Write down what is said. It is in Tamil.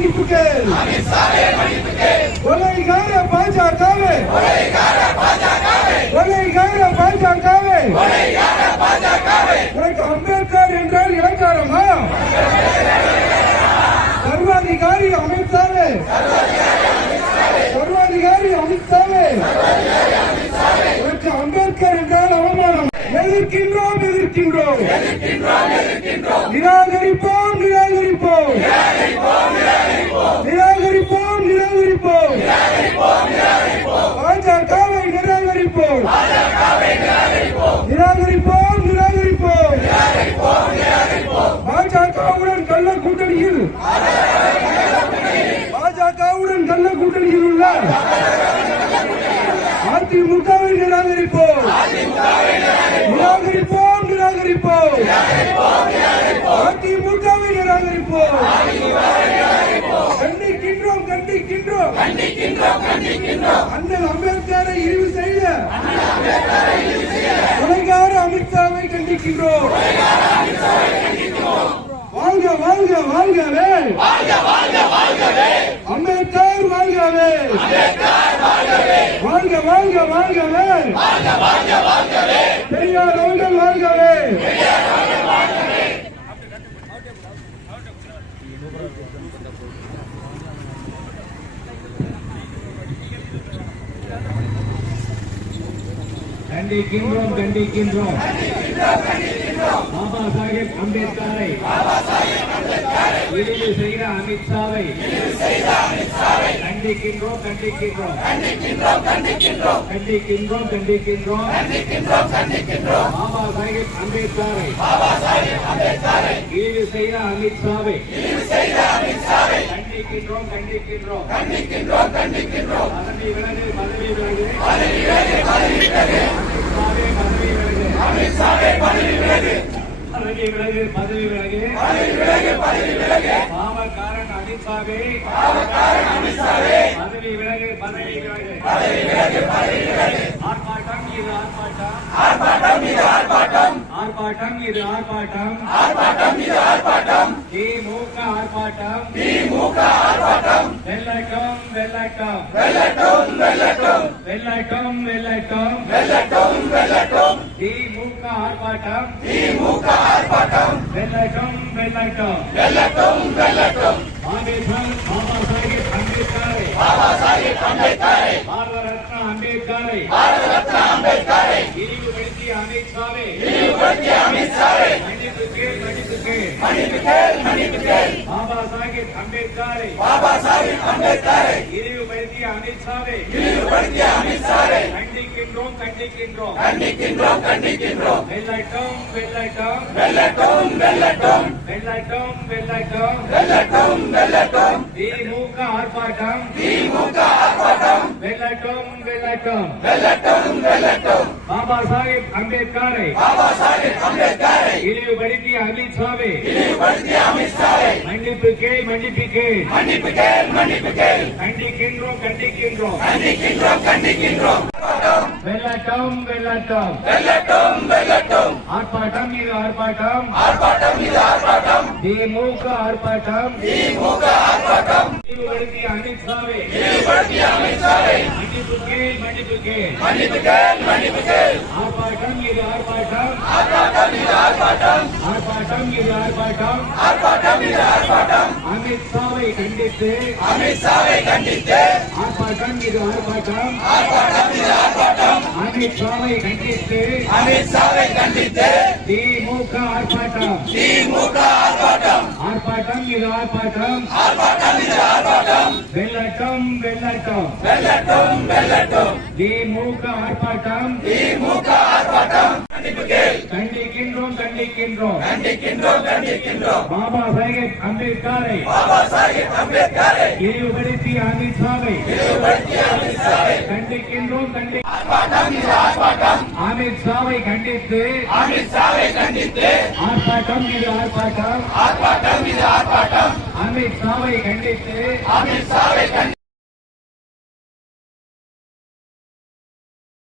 மன்னிப்பு கேள். கொலைகார பாஜகவே, கொலைகார பாஜகவே, உனக்கு அம்பேத்கர் என்றால் இலக்காரமா? சர்வாதிகாரி அமித்ஷாவே, சர்வாதிகாரி அமித்ஷாவே, உனக்கு அம்பேத்கர் என்றால் அவமானம். எதிர்க்கின்றோம், எதிர்க்கின்றோம், நிராகரிப்போம், நிராகரிப்போம், நிராகரிப்போம், நிராகரிப்போம், பாஜகவை நிராகரிப்போம், நிராகரிப்போம், நிராகரிப்போம். பாஜகவுடன் கள்ள கூட்டணியில், பாஜகவுடன் கள்ள கூட்டணியில் உள்ள அதிமுகவை நிராகரிப்போம், நிராகரிப்போம், நிராகரிப்போம், அதிமுகவை நிராகரிப்போம். கண்டிக்கின்றோம், கண்டிக்கின்றோம், அண்ணல் அம்பேத்கரை இழிவு செய்த கொலைகார அமித்ஷாவை கண்டிக்கின்றோம். வாழ்க வாழ்க வாழ்கவே, அம்பேத்கர் வாழ்கவே, வாழ்க வாழ்க வாழ்கவே, பெரியார் அவர்கள் வாழ்கவே. கண்டிக்கின்றோம், கண்டிக்கின்றோம், பாபா சாஹேப் அம்பேத்கரை இழிவு செய்த அமித்ஷாவை கண்டிக்கின்றோம், கண்டிக்கின்றோம், கண்டிக்கின்றோம், கண்டிக்கின்றோம், பாபா சாஹேப் அம்பேத்கரை இழிவு செய்த அமித்ஷாவை கண்டிக்கின்றோம், கண்டிக்கின்றோம், பதவி விலகு, பதவி விலகு, பதவி விலகு, பதவி விலகு, பதவி விலகு, பாவக்காரன் அமித்ஷாவே பதவி விலகு, பதவி விலகு, ஆர்ப்பாட்டம் இது ஆர்ப்பாட்டம், ஆர்ப்பாட்டம் இது ஆர்ப்பாட்டம், திமுக ஆர்ப்பாட்டம், வெள்ளட்டம், வெள்ளட்டம், வெள்ளட்டம், திமுக ஆர்ப்பாட்டம், வெள்ளட்டம், வெள்ளட்டம், ஆவேசம் பாபா சாஹேப் அம்பேத்கரை, பாரத ரத்னா அம்பேத்கரை இழிவுபடுத்திய அமித்ஷாவை மன்னிப்பு கேள், மன்னிப்பு கேள், பாபா சாஹேப் அம்பேத்கரை இழிவுபடுத்திய அமித்ஷாவை கண்டிக்கின்றோம், கண்டிக்கின்றோம், வெள்ளட்டம், திமுக ஆர்ப்பாட்டம், வெள்ளட்டம், பாபா சாஹேப் அம்பேத்கரை இழிவுபடுத்திய அமித்ஷாவை மன்னிப்பு கேள், கண்டிக்கின்றோம், வெள்ளட்டம், ஆர்ப்பாட்டம் இது ஆர்ப்பாட்டம், திமுக ஆர்ப்பாட்டம், இழிவுபடுத்திய அமித்ஷாவை மன்னிப்பு கேள், ஆர்ப்பாட்டம் இது ஆர்ப்பாட்டம், அமித்ஷாவை கண்டித்து ஆர்ப்பாட்டம் இது ஆர்ப்பாட்டம், அமித்ஷாவை கண்டித்து திமுக ஆர்ப்பாட்டம், இது ஆர்ப்பாட்டம், வெள்ளட்டம், திமுக ஆர்ப்பாட்டம், கண்டிக்கின்றோம், பாபா சாஹேப் அம்பேத்கரை இழிவுபடுத்திய அமித்ஷாவை கண்டிக்கின்றோம், அமித்ஷாவை கண்டித்து ஆர்ப்பாட்டம் இது ஆர்ப்பாட்டம், அமித்ஷாவை கண்டித்து